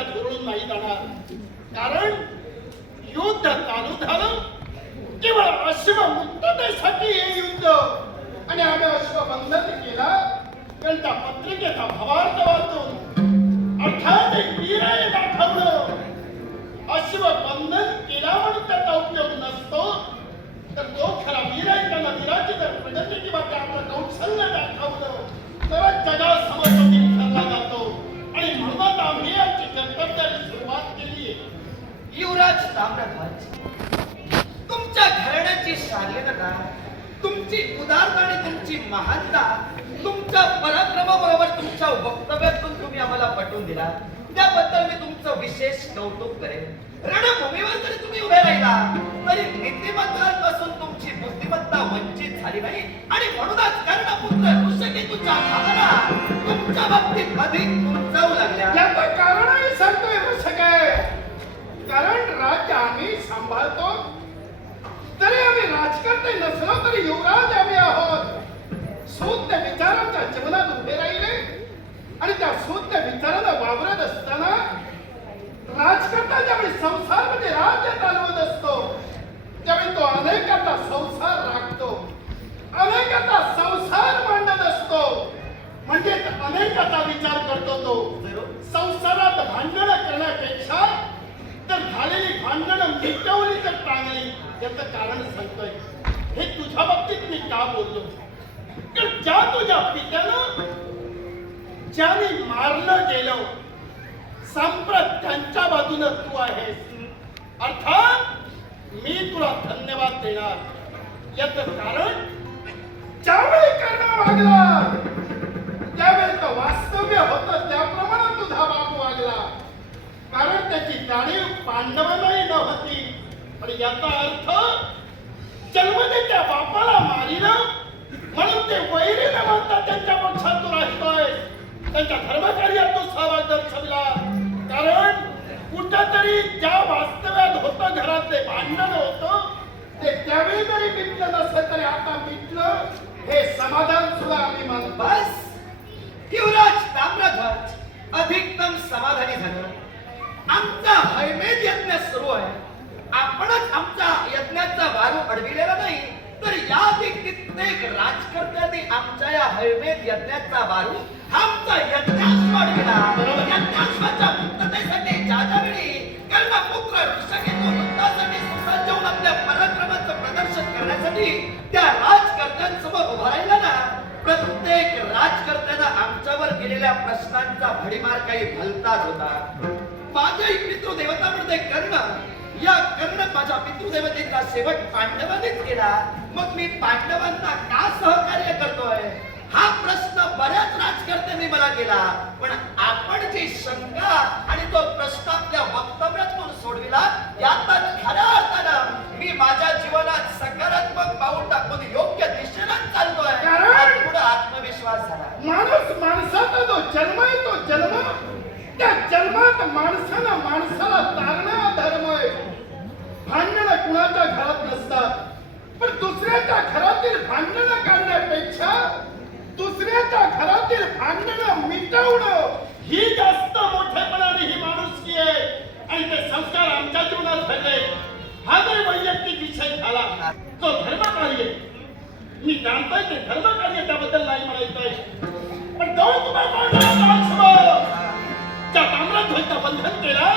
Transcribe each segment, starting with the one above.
त्याच्यात धोरण नाही जाणार. कारण युद्ध चालू झालं. केवळ अश्व मुक्ततेसाठी हे युद्ध. आणि आम्ही अश्व बंधन केला. कारण त्या पत्रिकेचा भावार्थ वाचून अर्थात एक वीराने दाखवलं. अश्व बंधन केला म्हणून त्याचा उपयोग नसतो. तर तो खरा वीर आहे त्याला वीराची जर प्रगती किंवा ते आपलं तुमच्या घराण्याची शालीनता तुमची उदारता आणि तुमची महानता तुमच्या पराक्रमाबरोबर तुमच्या वक्तव्यातून तुम्ही आम्हाला पटवून दिला. त्याबद्दल मी तुमचं विशेष कौतुक करेन. रणभूमीवर जरी तुम्ही उभे राहिला तरी नीतिमत्तांपासून तुमची बुद्धिमत्ता वंचित झाली नाही. आणि म्हणूनच कर्णपुत्र ऋषकेतूच्या भावना तुमच्या बाबतीत अधिक उंचावू लागल्या. याचं कारण सांगतोय ऋषके कारण राज्य आम्ही सांभाळतो. तरी आम्ही राजकर्ते नसलो तरी युवराज आम्ही आहोत. शुद्ध विचारांच्या जीवनात उभे राहिले. आणि त्या शुद्ध विचारांना वावरत असताना राजकर्ता ज्यावेळी संसार म्हणजे राज्य चालवत असतो. त्यावेळी तो अनेकांचा संसार राखतो. अनेकांचा संसार मांडत असतो. म्हणजे अनेकाचा विचार करतो तो संसारात भांडणं करण्यापेक्षा तर झालेली भांडणं तर चांगली याचं कारण सांगतोय. हे तुझ्या बाबतीत मी का बोललो? कारण ज्या तुझ्या पित्यानं ज्याने मारलं गेलं संप्रत त्यांच्या बाजूनं तू आहेस. अर्थात मी तुला धन्यवाद देणार. याचं कारण ज्यावेळी कर्ण वागला त्यावेळी तो वास्तव्य होतं त्याप्रमाणे तुझा बाप वागला कारण त्याची जाणीव पांडवांनाही नव्हती आणि याचा अर्थ जन्मदेच्या बापाला मारिलं म्हणून ते वैरी न म्हणतात त्यांच्या पक्षात तू राहतोय त्यांच्या धर्मकार्यात तो सहभाग दर्शविला. कारण कुठंतरी ज्या वास्तव्यात होतं घरातले भांडण होतं ते त्यावेळी जरी मिटलं नसेल तरी आता मिटलं हे समाधान सुद्धा आम्ही मानतो. बस. युवराज ताम्रध्वज अधिकतम समाधानी झालं. आमचा हैमेद यज्ञ सुरू आहे. आपणच आमच्या यज्ञाचा वारू अडविलेला नाही तर या कित्येक राजकर्त्यांनी आमच्या या हैमेद यज्ञाचा वारू आमचा यज्ञाश्व अडविला. यज्ञाश्वाच्या मुक्ततेसाठी ज्या वेळी कर्णपुत्र ऋषकेतून युद्धासाठी सुसज्ज होऊन आपल्या पराक्रमाचं प्रदर्शन करण्यासाठी त्या राजकर्त्यांसमोर उभा राहिला ना प्रत्येक राजकर्त्यानं आमच्यावर केलेल्या प्रश्नांचा भडीमार काही भलताच होता. माझ्या पितृदेवता म्हणजे कर्ण या कर्ण माझ्या पितृदेवतेचा शेवट पांडवांनीच केला. मग मी पांडवांना का सहकार्य करतोय? हा प्रश्न बऱ्याच राजकर्त्यांनी मला केला. पण आपण जी शंका आणि तो प्रश्न आपल्या वक्तव्यातून सोडविला यातच खऱ्या अर्थानं मी माझ्या जीवनात सकारात्मक पाऊल टाकून योग्य दिशेला चालतोय. कारण- पुढे आत्मविश्वास झाला. माणूस माणसाचा जो जन्म आहे तो जन्म त्या जन्मात माणसानं माणसाला तारणं कुणाच्या घरात नसतात. पण दुसऱ्याच्या घरातील भांडणं काढण्यापेक्षा दुसऱ्याच्या घरातील भांडणं मिटवणं ही जास्त मोठेपणाने ही माणुसकी आहे. आणि ते संस्कार आमच्या जीवनात घडले. हा जरी वैयक्तिक विषय झाला तो धर्मकार्य. मी जाणतोय ते धर्मकार्य त्याबद्दल नाही म्हणायचंय. पण जाऊन तुम्हाला त्या ताम्रध्वजचं बंधन केला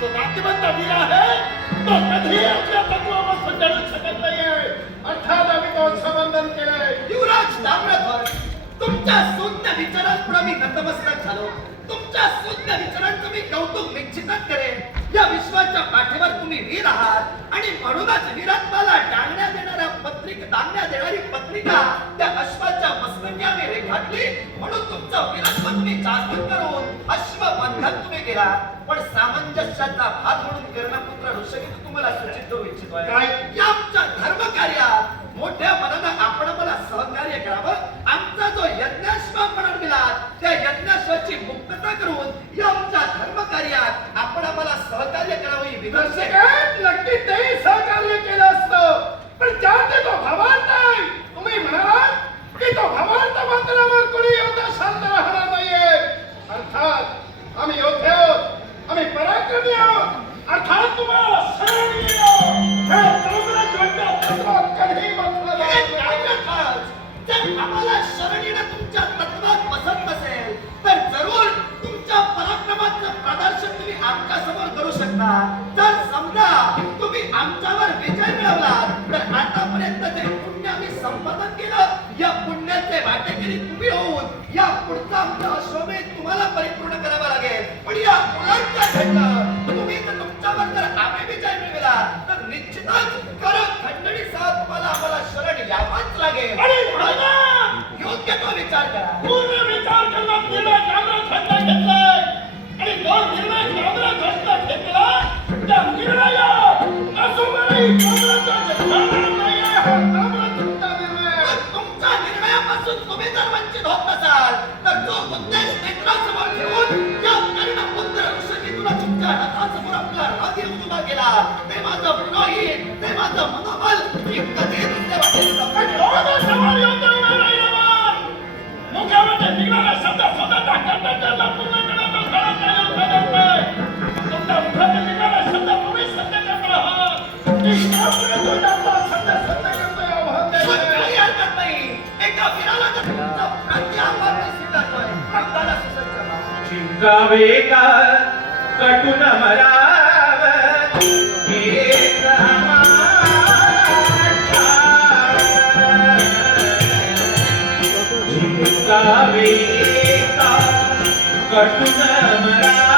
तो नाट्यवंत वीर आहे तो कधीही आपल्या तत्वापासून जळू शकत नाहीये अर्थात आम्ही तो संबंधन केलंय युवराज ताम्रध्वज तुमच्या शून्य विचारांपुढे मी नतमस्तक झालो। तुमच्या शून्य विचारांचं मी कौतुक निश्चितच करेन या विश्वाच्या पाठीवर तुम्ही वीर आहात आणि म्हणूनच वीरत्वाला डांगण्या देणाऱ्या पत्रिका डांगण्या देणारी पत्रिका त्या अश्वाच्या मस्तक्याने रेखाटली. म्हणून तुमचं वीरत्व तुम्ही जागृत करून केला पण सामंजस्याचा भाग म्हणून कर्णपुत्र ऋषभी तुम्हाला सूचित करू काय? या आमच्या धर्म कार्यात मोठ्या मनानं आपण मला सहकार्य करावं आमचा जो यज्ञाश्व म्हणून दिला त्या यज्ञाश्वाची मुक्तता करून या आमच्या धर्म कार्यात आपण आम्हाला सहकार्य करावं ही. दर्शकात नक्की तेही सहकार्य केलं असतं पण ज्याचे तो भावार्थ आहे तुम्ही म्हणालात की तो भावार्थ मात्रवर कोणी एवढा शांत राहत तर समजा तुम्ही आमच्यावर विजय मिळवला तर आतापर्यंत जे पुण्य आम्ही संपादन केलं या पुण्याचे वाटेकरी तुम्ही होऊन या पुढचा आमचा अश्वमेध तुम्हाला परिपूर्ण करावा लागेल. पण या मुलांचा घडलं बरोबर जर आम्ही विचार मिळविला. तर निश्चितच कर खंडणीसह मला आम्हाला शरण यावाच लागेल. योग्य तो विचार करा. पूर्ण विचार करा नाथासमोर आपला राधी उभा केला ते माझं पुरोही ते माझं मनोबल मी कधीच मुख्यमंत्री निघाला शब्द स्वतः डॉक्टर पूर्ण करत तुमचा मुख्यमंत्री निघाला शब्द तुम्ही सत्य करत आहात चिंता वेगा कटून मराव कटून मरा